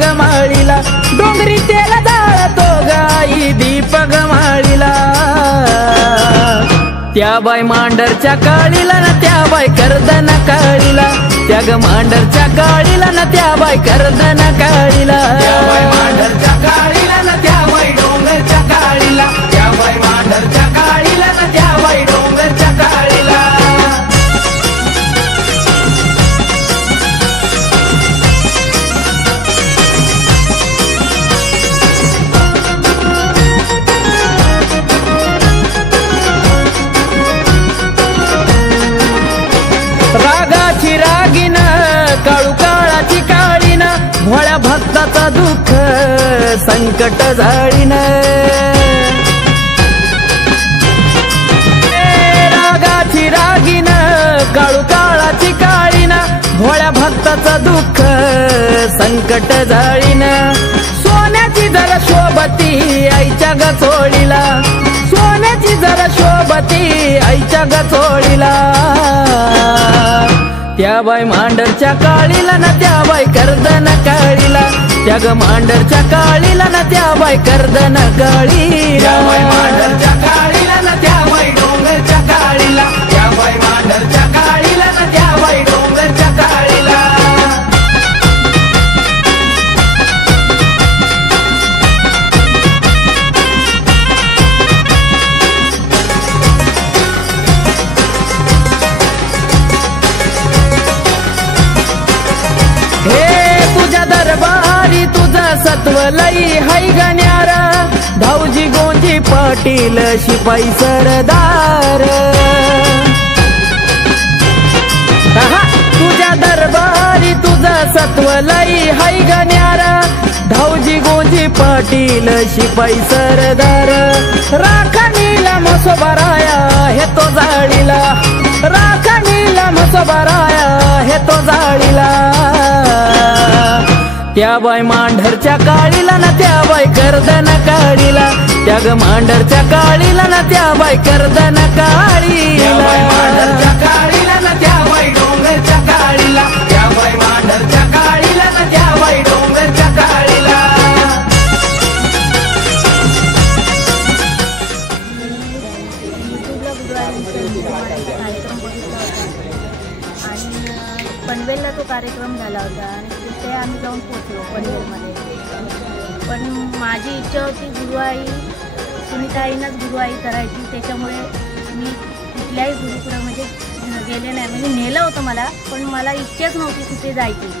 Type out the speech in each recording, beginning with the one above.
ग माळीला, डोंगरी तेल जाळतो गाई दीप ग माळीला. त्या बाई मांडरच्या काळीला ना त्या बाई कर्दन काळीला, त्या ग मांडरच्या काळीला ना त्या बाई कर्दन काळीला. त्या बाई मांडरच्या काळीला ना त्या बाई डोंगरच्या काळीला, त्या बाई मांडरच्या काळीला ना त्या बाई डोंगरच्या काळीला. रागाची रागीन काळू काळाची काळीन, भोळ्या भक्ताचा दुःख संकट झाळीन. रागाची रागीन काळू काळाची काळीन, भोळ्या भक्ताचा दुःख संकट झाळीन. सोन्याची जरा शोभती आईच्या गचोळीला, सोन्याची जरा शोभती आईच्या गचोळीला. त्या बाई मांडरच्या काळीला ना त्या बाई कर्दन काळीला, त्या ग मांडरच्या काळीला ना त्या बाई कर्दन काळीला. मांडरच्या काळीला ना त्या बाई डोंगरच्या काळीला, त्या बाई मांडरच्या काळीला ना त्या बाई डोंगरच्या काळीला. तुझ्या दरबारी तुझं सत्व लई हाय गण्यारा, धावजी गोंजी पाटील शिपाई सरदार. तुझ्या दरबारी तुझं सत्व लई हाय गण्यारा, धावजी गोंजी पाटील शिपाई सरदार. राखणीला मसोबराया हे तो जाळीला, राखणीला मसोबराया हे तो जाळीला. त्या बाई मांढरच्या काळीला ना त्या बाई कर्दन काळीला, त्या ग मांढरच्या काळीला ना त्या बाई कर्दन काळीला. मांढरच्या काळीला ना त्या बाई डोंगरच्या काळीला, त्या बाई मांढरच्या काळीला ना त्या बाई डोंगरच्या काळीला. पनवेलला तो कार्यक्रम झाला होता आणि तिथे आम्ही जाऊन पोचलो पनवेलमध्ये. पण माझी इच्छा होती गुरुआई सुनीताईंनाच गुरुआई करायची, त्याच्यामुळे मी कुठल्याही गुरुकुळा म्हणजे गेले नाही. म्हणजे नेलं होतं मला, पण मला इच्छाच नव्हती कुठे जायची.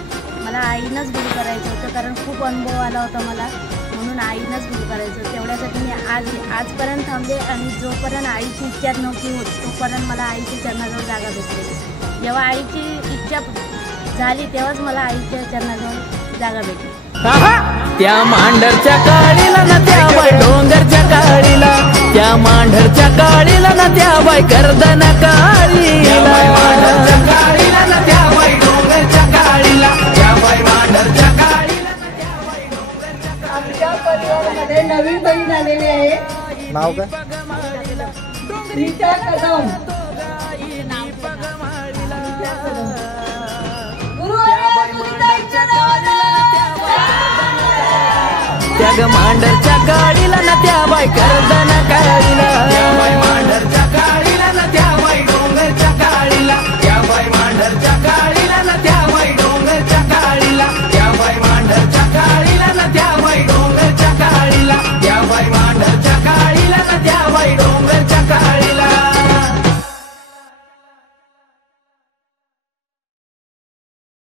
मला आईनंच गुरु करायचं होतं, कारण खूप अनुभव आला होता मला, म्हणून आईनंच गुरु करायचं. तेवढ्यासाठी मी आजपर्यंत थांबले आणि जोपर्यंत आईची इच्छा नव्हती होत तोपर्यंत मला आईची चरणाजवळ जागा भेटली. जेव्हा आईची इच्छा झाली तेव्हाच मला आईच्या चरणाजवळ जागा भेटली. त्या मांढरच्या काळीला ना त्या बाई डोंगरच्या काळीला, त्या मांढरच्या काळीला ना त्या बाई कर्दन काळीला. मांढरच्या काळीला ना त्या बाई डोंगरच्या काळीला, त्या बाई मांढरच्या काळीला ना त्या बाई डोंगरच्या काळीला. आमच्या परिवारामध्ये नवीन बहीण आलेली आहे. नाव काय? रीता कदम. त्या ग मांढरच्या काळीला ना त्या बाई कर्दन काळीला, त्या बाई मांढरच्या काळीला ना त्या बाई डोंगरच्या काळीला, त्या बाई मांढरच्या